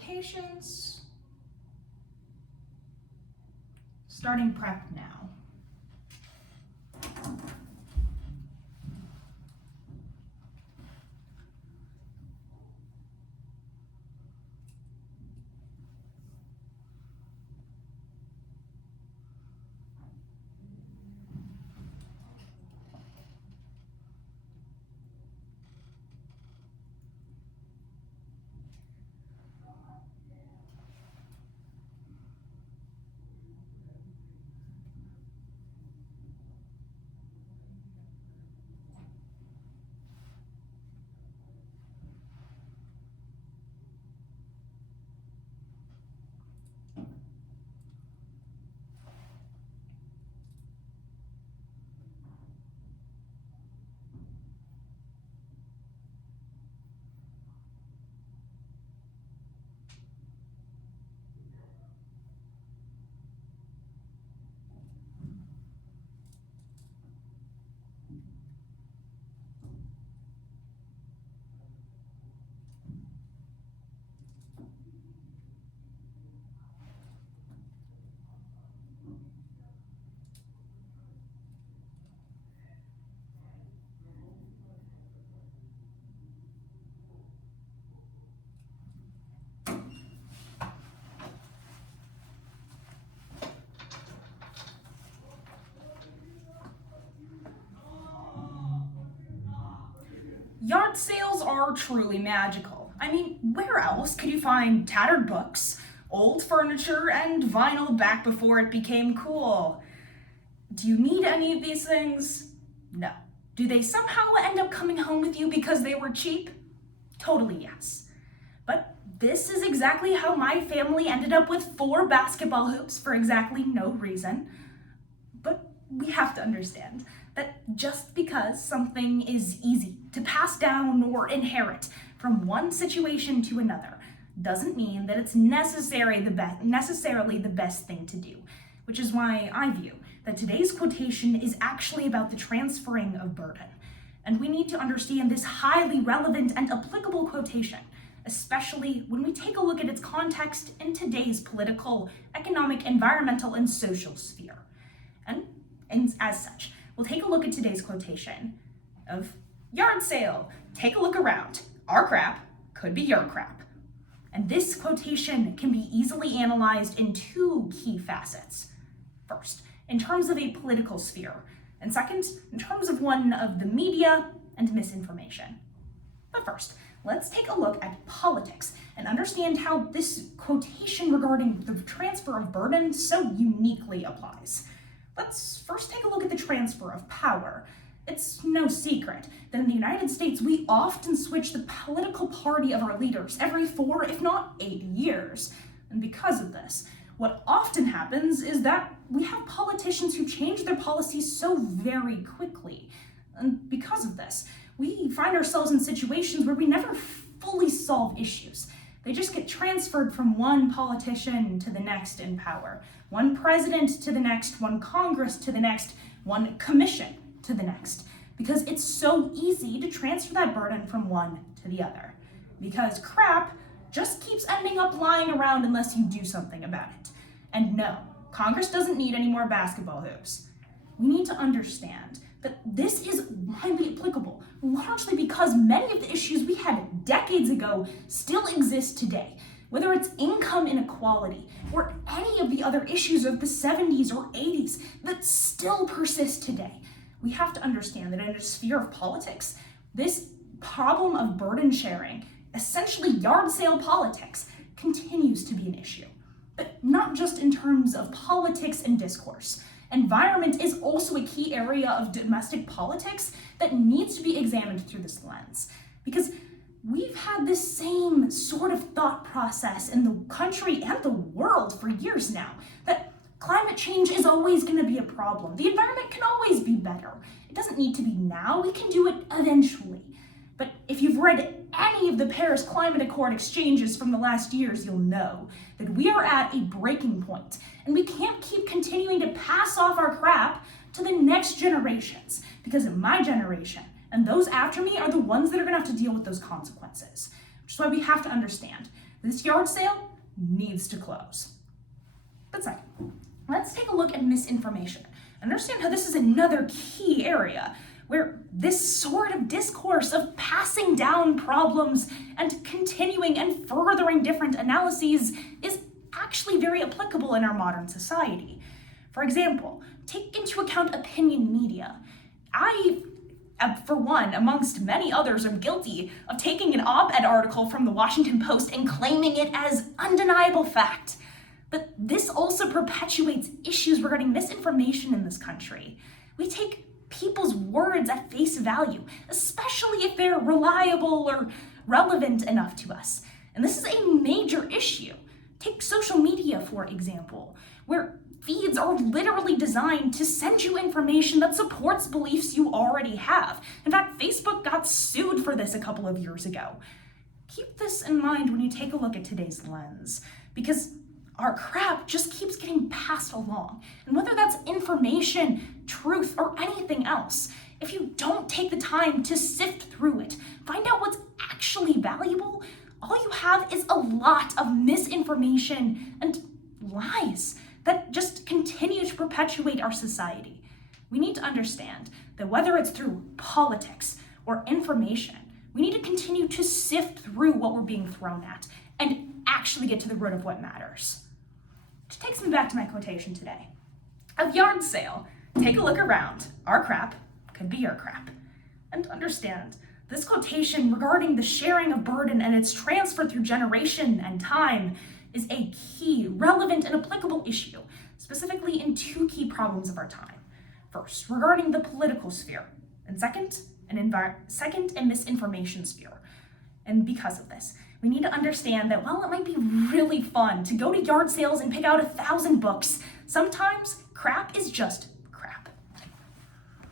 quotations. Starting prep now. Yard sales are truly magical. I mean, where else could you find tattered books, old furniture, and vinyl back before it became cool? Do you need any of these things? No. Do they somehow end up coming home with you because they were cheap? Totally yes. But this is exactly how my family ended up with 4 basketball hoops for exactly no reason. But we have to understand that just because something is easy to pass down or inherit from one situation to another doesn't mean that it's necessarily the best thing to do, which is why I view that today's quotation is actually about the transferring of burden. And we need to understand this highly relevant and applicable quotation, especially when we take a look at its context in today's political, economic, environmental, and social sphere. And as such, we'll take a look at today's quotation of yard sale. Take a look around. Our crap could be your crap. And this quotation can be easily analyzed in 2 key facets. First, in terms of a political sphere, and second, in terms of one of the media and misinformation. But first, let's take a look at politics and understand how this quotation regarding the transfer of burden so uniquely applies. Let's first take a look at the transfer of power. It's no secret that in the United States, we often switch the political party of our leaders every 4, if not 8 years. And because of this, what often happens is that we have politicians who change their policies so very quickly. And because of this, we find ourselves in situations where we never fully solve issues. They just get transferred from one politician to the next in power, one president to the next, one Congress to the next, one commission to the next, because it's so easy to transfer that burden from one to the other. Because crap just keeps ending up lying around unless you do something about it. And no, Congress doesn't need any more basketball hoops. We need to understand that this is widely applicable, largely because many of the issues we had decades ago still exist today, whether it's income inequality or any of the other issues of the 70s or 80s that still persist today. We have to understand that in a sphere of politics, this problem of burden sharing, essentially yard sale politics, continues to be an issue. But not just in terms of politics and discourse. Environment is also a key area of domestic politics that needs to be examined through this lens. Because we've had this same sort of thought process in the country and the world for years now, that climate change is always going to be a problem. The environment can always be better. It doesn't need to be now, we can do it eventually. But if you've read any of the Paris Climate Accord exchanges from the last years, you'll know that we are at a breaking point, and we can't keep continuing to pass off our crap to the next generations, because my generation and those after me are the ones that are going to have to deal with those consequences. Which is why we have to understand This yard sale needs to close. But second, let's take a look at misinformation and understand how this is another key area where this sort of discourse of passing down problems and continuing and furthering different analyses is actually very applicable in our modern society. For example, take into account opinion media. I, for one, amongst many others, am guilty of taking an op-ed article from the Washington Post and claiming it as undeniable fact. But this also perpetuates issues regarding misinformation in this country. We take people's words at face value, especially if they're reliable or relevant enough to us. And this is a major issue. Take social media, for example, where feeds are literally designed to send you information that supports beliefs you already have. In fact, Facebook got sued for this a couple of years ago. Keep this in mind when you take a look at today's lens, because our crap just keeps getting passed along. And whether that's information, truth, or anything else, if you don't take the time to sift through it, find out what's actually valuable, all you have is a lot of misinformation and lies that just continue to perpetuate our society. We need to understand that whether it's through politics or information, we need to continue to sift through what we're being thrown at and actually get to the root of what matters. Which takes me back to my quotation today. A yard sale, take a look around. Our crap could be your crap. And understand, this quotation regarding the sharing of burden and its transfer through generation and time is a key, relevant, and applicable issue, specifically in two key problems of our time. First, regarding the political sphere, and second, a misinformation sphere. And because of this, we need to understand that while it might be really fun to go to yard sales and pick out 1,000 books, sometimes crap is just